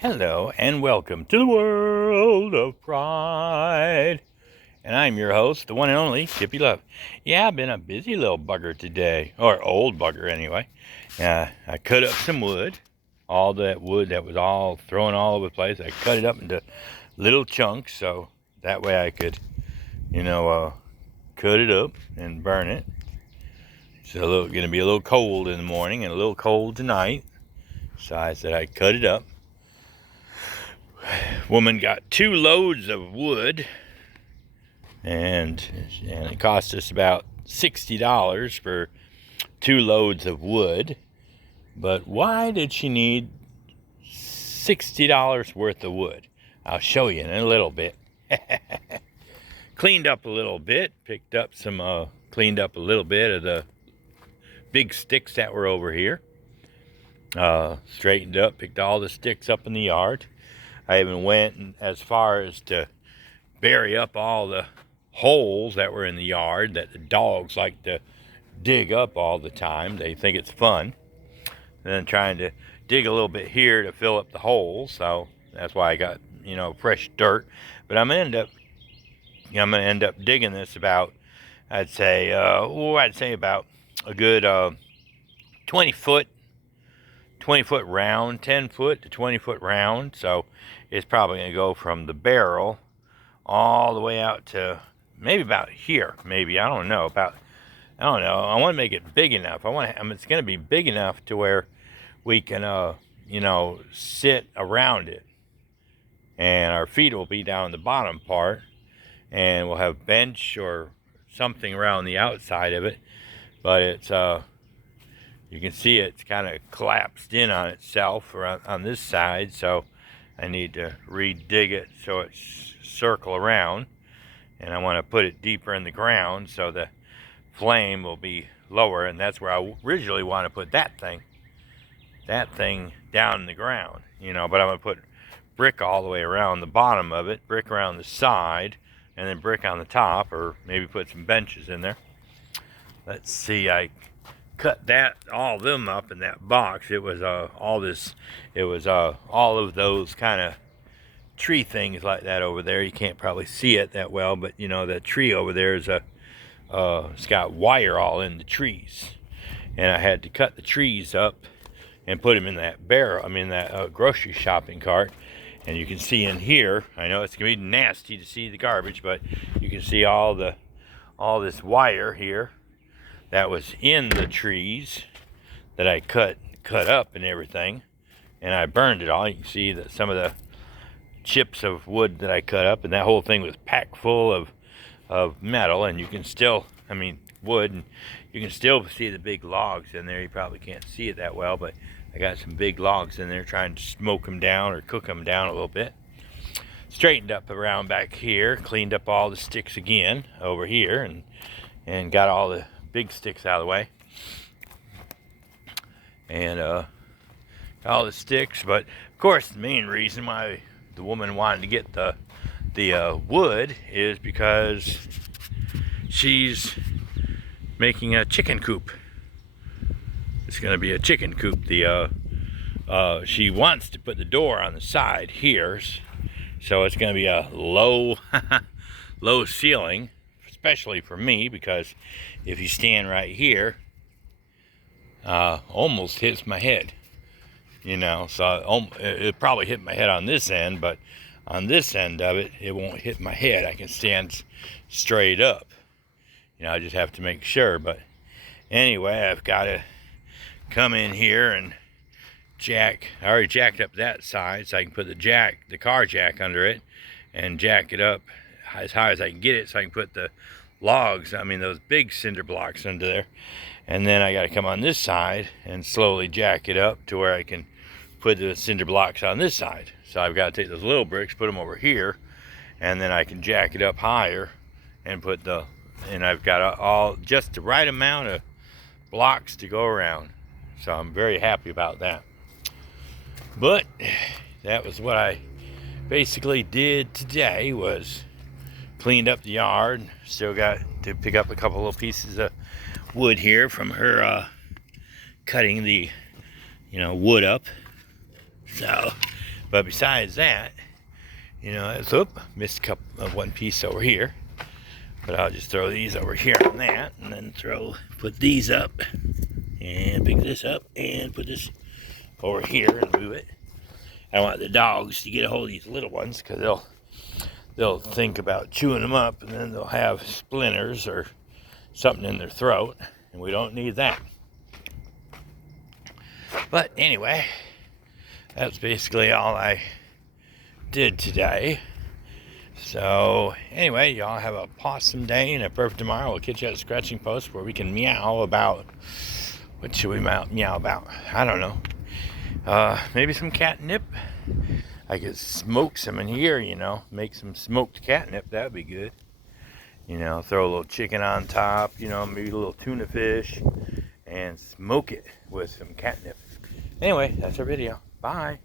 Hello and welcome to the world of pride. And I'm your host, the one and only Chippy Love. Yeah, I've been a busy little bugger today, or old bugger anyway. I cut up some wood, all that wood that was all thrown all over the place. I cut it up into little chunks so that way I could, cut it up and burn it. It's going to be a little cold in the morning and a little cold tonight. So I said I'd cut it up. Woman got 2 loads of wood, and it cost us about $60 for 2 loads of wood. But why did she need $60 worth of wood? I'll show you in a little bit. Cleaned up a little bit, cleaned up a little bit of the big sticks that were over here. Straightened up, picked all the sticks up in the yard. I even went as far as to bury up all the holes that were in the yard that the dogs like to dig up all the time. They think it's fun. And then trying to dig a little bit here to fill up the holes. So that's why I got, fresh dirt. But I'm gonna end up digging this about, I'd say about a good 20 foot round, 10 foot to 20 foot round. So it's probably going to go from the barrel all the way out to maybe about here. Maybe, I don't know. I want to make it big enough. It's going to be big enough to where we can, sit around it. And our feet will be down the bottom part. And we'll have bench or something around the outside of it. But it's, you can see it's kind of collapsed in on itself on this side, so I need to re-dig it so it's circle around, and I want to put it deeper in the ground so the flame will be lower, and that's where I originally want to put that thing down in the ground, but I'm going to put brick all the way around the bottom of it, brick around the side, and then brick on the top, or maybe put some benches in there. Let's see, I cut all of them up in that box. It was all of those kind of tree things like that over there. You can't probably see it that well, but that tree over there is it's got wire all in the trees, and I had to cut the trees up and put them in that that grocery shopping cart. And you can see in here, I know it's gonna be nasty to see the garbage, but you can see all this wire here that was in the trees that I cut up and everything, and I burned it all. You can see that some of the chips of wood that I cut up, and that whole thing was packed full of metal, and you can still, wood, and you can still see the big logs in there. You probably can't see it that well, but I got some big logs in there trying to smoke them down or cook them down a little bit. Straightened up around back here, cleaned up all the sticks again over here, and got all the big sticks out of the way, and all the sticks. But of course, the main reason why the woman wanted to get the wood is because she's making a chicken coop. It's going to be a chicken coop. She wants to put the door on the side here, so it's going to be a low ceiling, especially for me, because if you stand right here, almost hits my head, so it probably hit my head on this end, but on this end of it, it won't hit my head. I can stand straight up. I just have to make sure. But anyway, I've got to come in here and I already jacked up that side, so I can put the car jack under it and jack it up as high as I can get it, so I can put the logs, those big cinder blocks under there. And then I got to come on this side and slowly jack it up to where I can put the cinder blocks on this side. So I've got to take those little bricks, put them over here, and then I can jack it up higher and and I've got all just the right amount of blocks to go around. So I'm very happy about that. But that was what I basically did today, was cleaned up the yard. Still got to pick up a couple little pieces of wood here from her cutting the wood up. So But besides that, you know, it's, missed a couple of one piece over here. But I'll just throw these over here on that, and then put these up, and pick this up, and put this over here and move it. I don't want the dogs to get a hold of these little ones, because they'll think about chewing them up, and then they'll have splinters or something in their throat, and we don't need that. But anyway, that's basically all I did today. So anyway, y'all have a awesome day and a perfect tomorrow. We'll catch you at a scratching post where we can meow about, what should we meow about? I don't know. Maybe some catnip. I could smoke some in here, you know, make some smoked catnip. That would be good. You know, throw a little chicken on top, you know, maybe a little tuna fish, and smoke it with some catnip. Anyway, that's our video. Bye.